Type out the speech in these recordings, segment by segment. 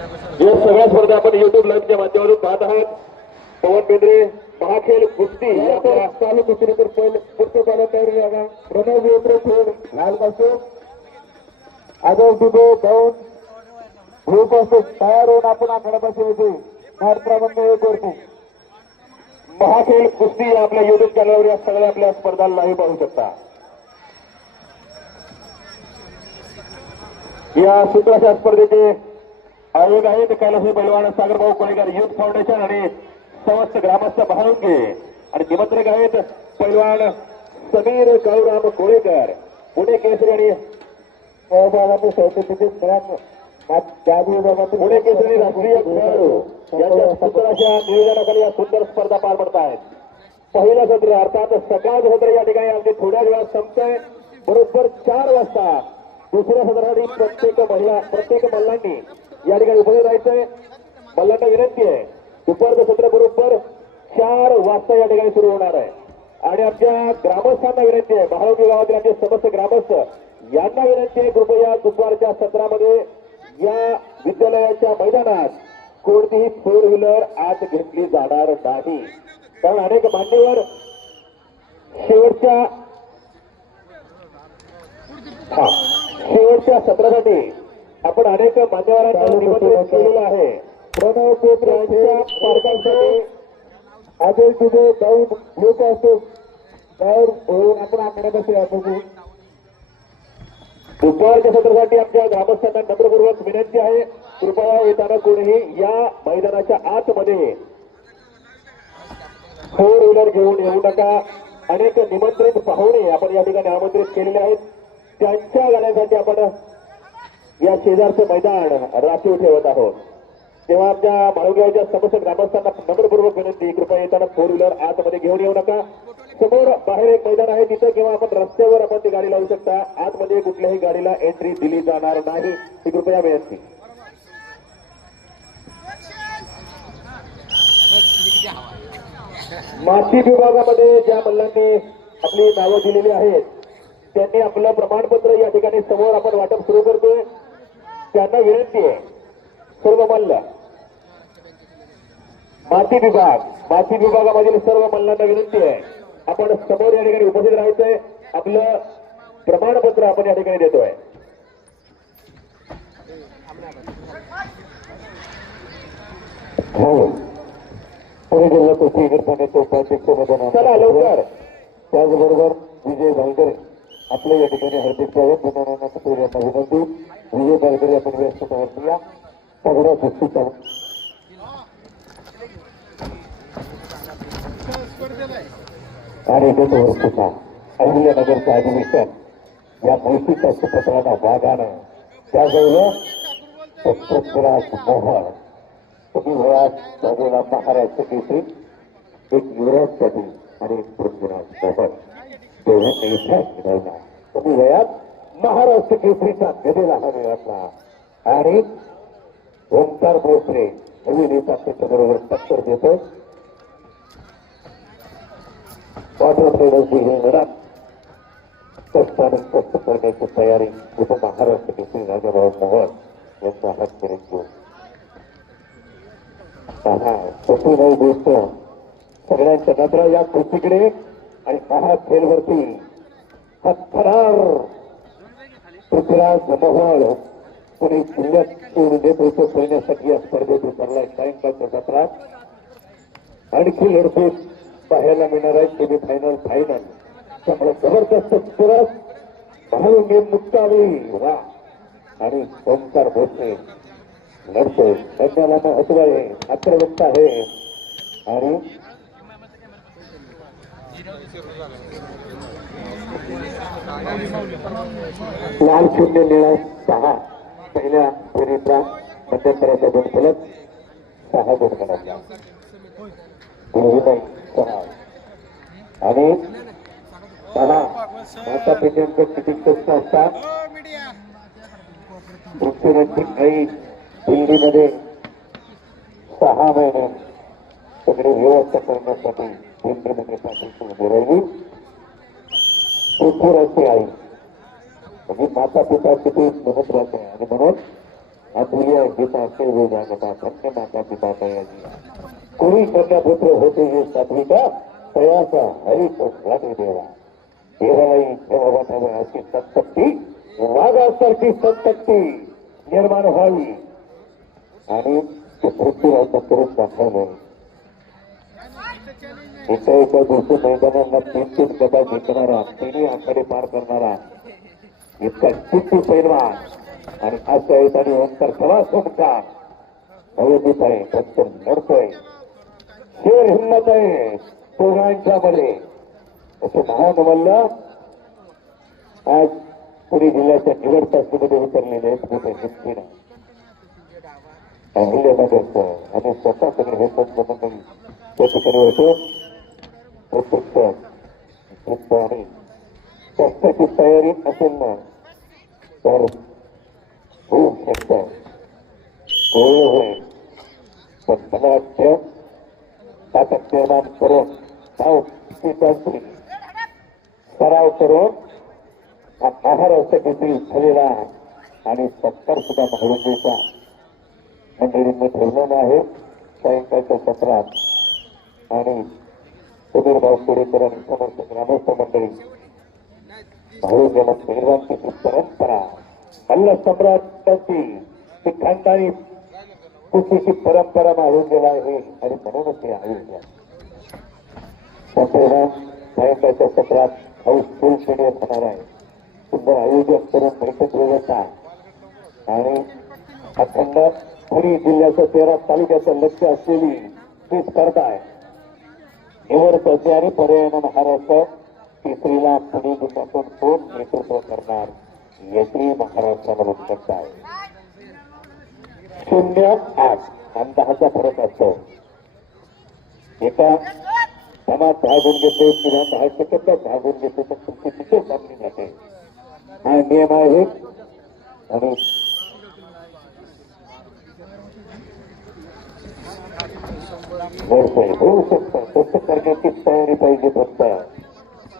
या सगळ्या स्पर्धा आपण युट्यूब लाईव्हच्या माध्यमातून पाहत आहात. पवन बेंद्रे महाखेल कुस्ती आपल्या चालू कुस्तीनंतर पुढचे चालू तयारी बघा. प्रणव बेंद्रे खेळ लाल पासून आदर्श दुबे जाऊन ग्रुप असतो तयार होऊन आपण आखाड्यापासून येते महाराष्ट्रामध्ये एक करतो. महाखेल कुस्ती आपल्या युट्यूब चॅनलवर या सगळ्या आपल्या स्पर्धा लाईव्ह पाहू शकता. या सूत्राच्या स्पर्धेचे आयोजक आहेत कैलासी पैलवान सागरभाऊ कोळेकर युथ फाउंडेशन आणि समस्त ग्रामस्थ भावके आणि निमंत्रक आहेत पैलवान समीर गौराम कोळेकर पुणे केसरी आणि पुणे केसरी राष्ट्रीय खेळाडू यांच्या सूत्राच्या नियोजनाखाली या सुंदर स्पर्धा पार पडत आहेत. पहिलं सत्र अर्थात सकाळ सत्र या ठिकाणी अगदी थोड्या वेळात संपतंय. बरोबर 4 वाजता दुसऱ्या सत्रासाठी प्रत्येक मल्लांनी या ठिकाणी उपस्थित राहायचंय. मल्लांना विनंती आहे दुपारचं सत्र बरोबर 4 वाजता या ठिकाणी सुरू होणार आहे. आणि आमच्या ग्रामस्थांना विनंती आहे महाराष्ट्र गावातील आमचे समस्त ग्रामस्थ यांना विनंती आहे कृपया दुपारच्या सत्रामध्ये या विद्यालयाच्या मैदानात कोणतीही 4 व्हीलर आत घेतली जाणार नाही. कारण अनेक मान्यवर शेवटच्या सत्रासाठी आपण अनेक मान्यवरांना निमंत्रित केलेलं आहे. प्रणव बेंद्रे यांच्या स्पर्धांसाठी आदेश दुबे जाऊन लोक असतो तयार होऊन आपण आखाड्यापासून यापासून दुपारच्या सत्रासाठी आमच्या ग्रामस्थांना नम्रपूर्वक विनंती आहे कृपया येताना कोणीही या मैदानाच्या आतमध्ये 4 व्हीलर घेऊन येऊ नका. अनेक निमंत्रित पाहुणे आपण या ठिकाणी आमंत्रित केलेले आहेत. त्यांच्या गाड्यांसाठी आपण या शेजारचं मैदान राखीव ठेवत आहोत. तेव्हा आमच्या माळगावच्या समस्त ग्रामस्थांना नम्रपूर्वक विनंती कृपया येताना 4 व्हीलर आतमध्ये घेऊन येऊ नका. समोर बाहेर एक मैदान आहे तिथं किंवा आपण रस्त्यावर आपण ती गाडी लावू शकता. आतमध्ये कुठल्याही गाडीला एंट्री दिली जाणार नाही ही कृपया विनंती. माती विभागामध्ये ज्या मल्लांनी आपली नावं दिलेली आहेत त्यांनी आपलं प्रमाणपत्र या ठिकाणी समोर आपण वाटप सुरू करतोय. त्यांना विनंती आहे सर्व मल्ल माती विभागामधील सर्व मल्लांना विनंती आहे आपण समोर या ठिकाणी उपस्थित राहायचंय. आपलं प्रमाणपत्र आपण या ठिकाणी देतोय. हो पुणे जिल्हा कुस्ती संघटनेचे उपाध्यक्ष मदन चला लवकर. त्याचबरोबर विजय भाईकर आपल्या या ठिकाणी हार्दिक स्वागत विनंती. विजय भाईकर आपण व्यस्त करूया सगळ्या कुस्तीचा आणि वर्षाचा अहिल्यानगरचं अधिवेशन या मुळशीच्या सुपुत्राला वाघानं त्याजवळ पृथ्वीराज मोहन तुम्ही वयात झालेला महाराष्ट्र केसरी एक युवराजसाठी आणि एक पृथ्वीराज मोहन दोघांनी इतिहास मिळवला. तुम्ही वयात महाराष्ट्र केसरीचा गदेला हा मिळवला आणि ओंकार भोसले नवीन येतात त्याच्याबरोबर टक्कर देतो. क्वार्टर फायनलची ही लढत कष्टाने कष्ट करण्याची तयारी कुठं महाराष्ट्र केसरी राजाभाऊ मोहन यांचा हात करून घेऊन सोपी नाही गोष्ट. सगळ्यांच्या नजरा या कुस्तीकडे आणि महाखेलवरती हा थरार पृथ्वीराज मोहन पुणे जिल्ह्यात नेतृत्व करण्यासाठी या स्पर्धेत उतरलाय. सायंकाळच्या सत्रात आणखी लढतीत पाहायला मिळणार आहे सेमीफायनल फायनल. त्यामुळे जबरदस्त स्पर्धा महालुंगे मुक्तावी वा आणि ओंकार भोसले लढतोय. सध्याला महत्व आहे आक्रमकता आहे आणि लाल शून्य निळा 6 पहिल्या फेरीचा मध्यंतराचा 2 फलक 6 गुण मिळाला आणि 6 माता पित्यांचं किती कष्ट असतात. पृथ्वीराजची आई दिल्लीमध्ये 6 महिने सगळे व्यवस्था करण्यासाठी केंद्रमध्ये पाठवून राहिली. पृथ्वीराजची आई म्हणजे माता पिता किती महत्वाचे आहे आणि म्हणून अतुल्य गीता सेवे जागता धन्य माता पिता तयारी कोणी कन्यापुत्र होते हे सात्विका तयाचा हरित वाटे देवा देवालाई देवाबाबा अशी संतती वाघासारखी संतती निर्माण व्हावी आणि पृथ्वीराज करून दाखवलं एका एका दिवशी मैदानांना 3-3 गदा जिंकणारा 3 आकडे पार करणारा इतका चित्ती पैलवान आणि अशा आणि ओंकार सवा सोमका अयोध्येत आहे फक्त लढतोय शेर हिंमत आहे दोघांच्या मध्ये असे महान मल्ल आज पुणे जिल्ह्याच्या निवड तासमध्ये उतरलेले आहेत मोठ्या शक्तीनं अहिल्यानगरचं आणि स्वतःकडे हे संबंध त्या ठिकाणी होतो प्रत्यक्ष आणि कष्टाची तयारी असेल ना तर होऊ शकतं होईल पण मला वाटतं ताकद निर्माण करून सराव करून हा महाराष्ट्र केसरी झालेला आणि सत्कार सुद्धा महाराष्ट्राच्या मंडळींनी ठेवलेला आहे सायंकाळच्या सत्रात आणि सुधीर भाऊ कोडेकर आणि समर्थ ग्रामस्थ मंडळी भाऊजन पैलवानची परंपरा मल्ल सम्राटाची ती खानदानी कुस्तीची परंपरा मारून गेला आहे आणि म्हणूनच हे आयोजन संपूर्ण सायंकाळच्या सत्रात हाऊसफुल स्टेडियम होणार आहे सुंदर आयोजन करून बैठक व्यवस्था आणि अखंड पुणे जिल्ह्याचं 13 तालुक्याचं लक्ष असलेली ही स्पर्धा आहे निवड करते आणि पर्यायानं महाराष्ट्र तिसरीला पुणे जिल्ह्यातून कोण नेतृत्व करणार याची महाराष्ट्राला उत्सुकता आहे 0-8 आणि 10चा फरक असतो एका समाज 10 गुण घेते किंवा 10 सेकंदात 10 गुण घेते तर तुमची तिथे सामने जाते हा नियम आहे आणि होऊ शकतं तसं करण्याची तयारी पाहिजे फक्त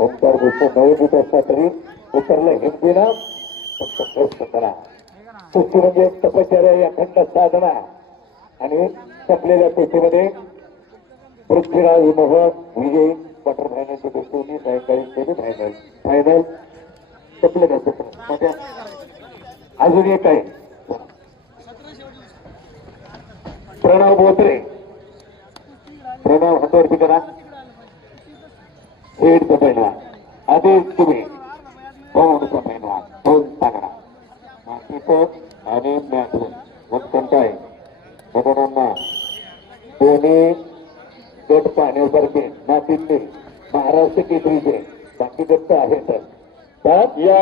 ओंकार गोष्ट नवोदित असला तरी उतरलं हिंदीला फक्त प्रश्न करा कुस्ती म्हणजे एक तपश्चर्या या खंड साधना आणि संपलेल्या कुस्तीमध्ये पृथ्वीराज मोहन विजयी क्वार्टर फायनलची गोष्ट होती सायंकाळी सेमी फायनल संपले का अजून एक आहे प्रणव बोत्रे प्रणव हातावरती करा हेडचा पहिला आधीच तुम्ही पवनचा पहिला दोन तागडा मातीचं आणि मॅथून उत्कंठ आहे मतदारांना दोन्ही गट पाहण्यासारखे मातीतले महाराष्ट्र केसरीचे बाकी गट आहेत तर या